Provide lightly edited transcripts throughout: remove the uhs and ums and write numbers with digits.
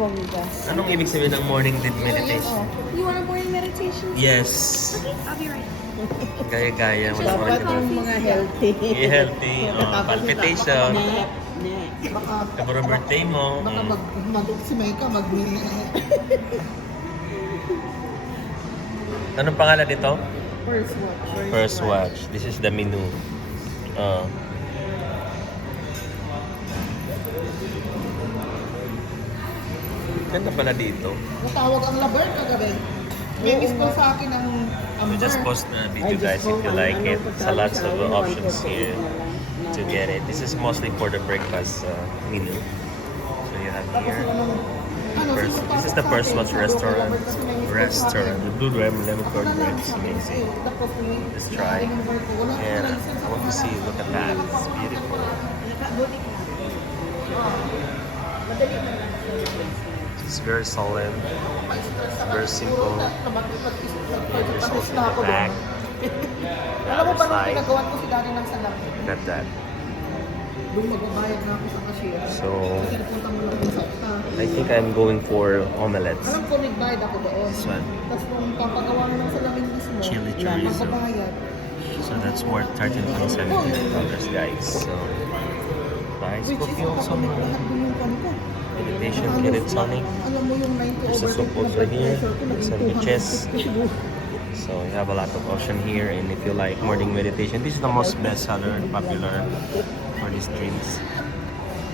bongga. Anong ibig sabihin ng morning meditation? You want a morning meditation? Yes. Okay, I'll be right. Gaya-gaya. Dapat yung mga healthy. Healthy. Palpitation. Ne. Baka, Kaburo birthday mo. baka mag-simay ka, Anong pangalan nito? first watch. First watch. This is the menu. Ganda pala dito. Natawag ang lover kagabi. May miss call sa akin ang We just post the video guys if you like it. So lots of options here to get it. This is mostly for the breakfast menu. So you have here. This is the first watch restaurant. The blue lemon curd bread is amazing. Let's try. And I want to see. Look at that. It's beautiful. It's very solid. It's very simple. And there's also the back. The Alam mo other ba nung side. pinagawan ko si Daddy ng salak? Look at that. Doon magbabayad na ako sa cashier. So Kasi napunta mo lang sa I think I'm going for omelets. Alam ko, nagbayad ako doon. This one. Tapos nung papagawa mo ng salamin mismo, Chili chorizo. magbabayad. So that's worth $13.75 guys. So nice Which is coffee also. lahat doon yung kwan ko. Meditation, get it tonic. Alam mo yung 90 There's a over soup also here. Sandwiches. So you have a lot of option here, and if you like morning meditation, this is the most best seller and popular for these drinks.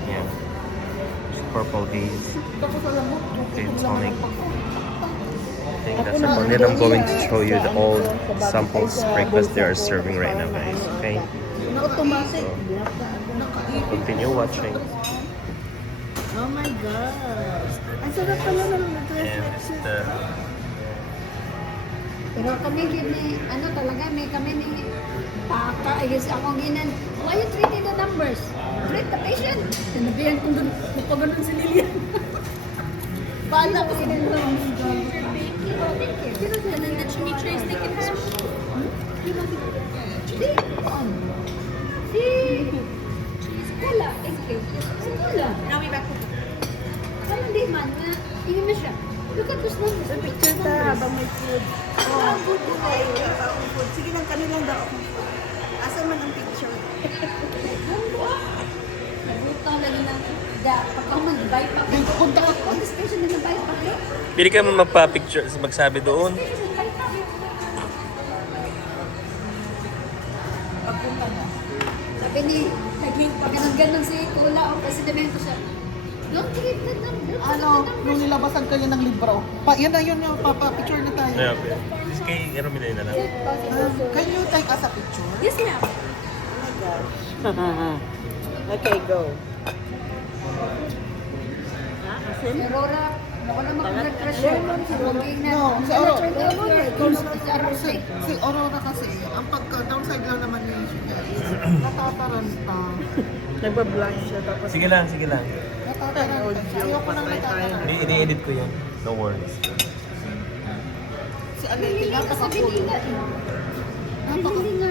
Yeah. There's purple haze. Tapos alam mo, Okay, tonic. I think that's about it. I'm going to show you the old samples breakfast they are serving right now, guys. Okay. automatic. Continue watching. Oh my gosh. Ang sarap pala ng And this is the Pero kami gini, ano talaga, may kami ni Taka, ayos akong ginan. Why you treating the numbers? Treat the patient. Sinabihan kong doon, napaganon si Lilian. Paano ko ginan mo? Sino siya? And then chili tray steak and hash. Hindi. Si... Si Kula. Thank you. Si Kula. Now we back to... Ano hindi man, hindi mo siya. Look at this numbers. Sa picture ta habang may food. Oh, good po kayo. Akong food. Sige lang, kanilang daw akong food. Asa man ang picture? Butang lagi na da pagka mag-buy pa. Punta ka po, special na buy pa. Pili ka mo magpa-picture, magsabi doon. Pagpunta na. Sabi ni, naging pagganang-ganon si Kula o kasi namin ko siya. Don't treat the numbers. Ano, nung nilabasan kayo ng libro. Yan na yun yung picture na tayo. Yeah, okay. Kay Romina na lang. Can you take us a picture? Yes, ma'am. Oh my gosh. Okay, go. Si Aurora, ako na mag-crush siya. Walking na. No, si Aurora. Try to your si Aurora. Si Aurora kasi, ang pagka-downside lang naman niya guys, natataranta. Nagbablog siya tapos Sige lang, sige lang. Natataranta. Ayoko lang natataranta. Ini-edit ko yun. No worries. Si Annette, Sabi napaka-cool. nila. Napaka-cool.